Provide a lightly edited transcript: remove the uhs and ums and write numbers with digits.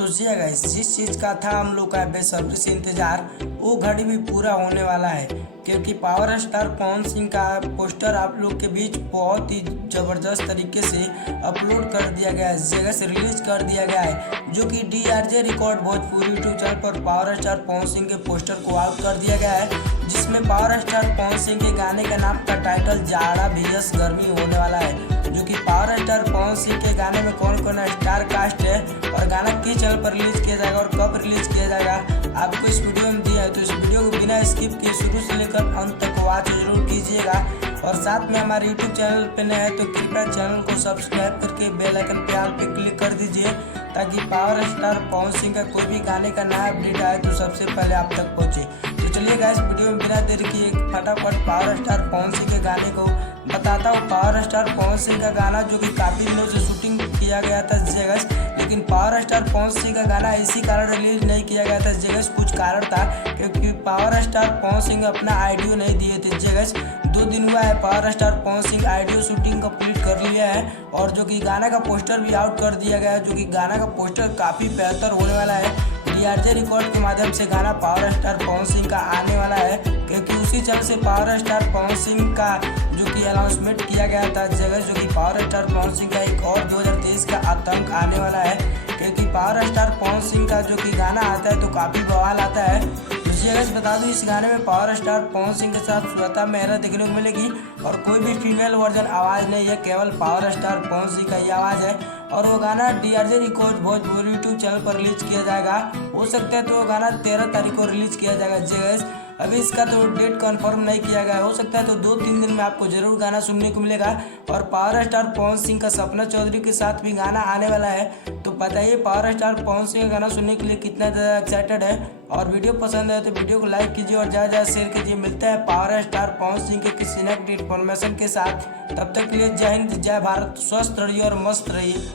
तो जी गाइस, जिस चीज़ का था हम लोग का बेसब्री से इंतजार, वो घड़ी भी पूरा होने वाला है। क्योंकि पावर स्टार पवन सिंह का पोस्टर आप लोग के बीच बहुत ही ज़बरदस्त तरीके से अपलोड कर दिया गया है, इस जगह से रिलीज कर दिया गया है, जो कि DRJ record Bhojpuri YouTube channel पर पावर स्टार पवन सिंह के पोस्टर को आउट कर दिया गया है। जिसमें पावर स्टार पवन सिंह के गाने का नाम का टाइटल जाड़ा भीयस गर्मी होने वाला है। जो कि पावर स्टार पवन सिंह के गाने में कौन कौन स्टार कास्ट है और गाना किस चैनल पर रिलीज किया जाएगा और कब रिलीज किया जाएगा, आपको इस वीडियो में दिया है। तो इस वीडियो को बिना स्किप किए शुरू से लेकर अंत तक वॉच जरूर कीजिएगा। और साथ में हमारे यूट्यूब चैनल पर नए हैं तो कृपया चैनल को सब्सक्राइब करके बेल आइकन पे ऑल पे क्लिक कर दीजिए, ताकि पावर स्टार पवन सिंह का कोई भी गाने का नया अपडेट आए तो सबसे पहले आप तक पहुंचे। तो चलिए गाइस, वीडियो में बिना देरी किए फटाफट पावर स्टार पवन सिंह के गाने को बताता हूँ। पावर स्टार पवन सिंह का गाना जो कि काफ़ी दिनों से शूटिंग किया गया था इस जगह, लेकिन पावर स्टार पवन सिंह का गाना इसी कारण रिलीज नहीं किया गया था इस जगह। कुछ कारण था क्योंकि पावर स्टार पवन सिंह अपना आइडियो नहीं दिए थे इस जगह। 2 दिन हुआ है power star Pawan Singh audio shooting complete कर लिया है, और जो कि गाना का पोस्टर भी आउट कर दिया गया है, जो कि गाना का पोस्टर काफ़ी बेहतर होने वाला है। DRJ रिकॉर्ड के माध्यम से गाना पावर स्टार पवन सिंह का आने वाला है, क्योंकि उसी चैनल से पावर स्टार पवन सिंह का जो कि अनाउंसमेंट किया गया था इस जगह, जो कि पावर स्टार पवन सिंह का एक और 2023 का आतंक आने वाला है। क्योंकि पावर स्टार पवन सिंह का जो कि गाना आता है तो काफ़ी बवाल आता है। इस जगह से बता दूं, इस गाने में पावर स्टार पवन सिंह के साथ श्वेता मेहरा देखने को मिलेगी, और कोई भी फीमेल वर्जन आवाज़ नहीं है, केवल पावर स्टार पवन सिंह का ही आवाज़ है। और वो गाना DRJ record Bhojpuri YouTube channel पर रिलीज किया जाएगा। हो सकता है तो वो गाना 13 तारीख को रिलीज किया जाएगा जगह। अभी इसका तो डेट कंफर्म नहीं किया गया, हो सकता है तो 2-3 दिन में आपको जरूर गाना सुनने को मिलेगा। और पावर स्टार पवन सिंह का सपना चौधरी के साथ भी गाना आने वाला है। तो बताइए पावर स्टार पवन सिंह का गाना सुनने के लिए कितना ज़्यादा एक्साइटेड है। और वीडियो पसंद है तो वीडियो को लाइक कीजिए और ज़्यादा शेयर कीजिए। मिलता है पावर स्टार पवन सिंह के किसी नेक्स्ट इन्फॉर्मेशन के साथ। तब तक के लिए जय हिंद, जय भारत, स्वस्थ रहिए और मस्त रहिए।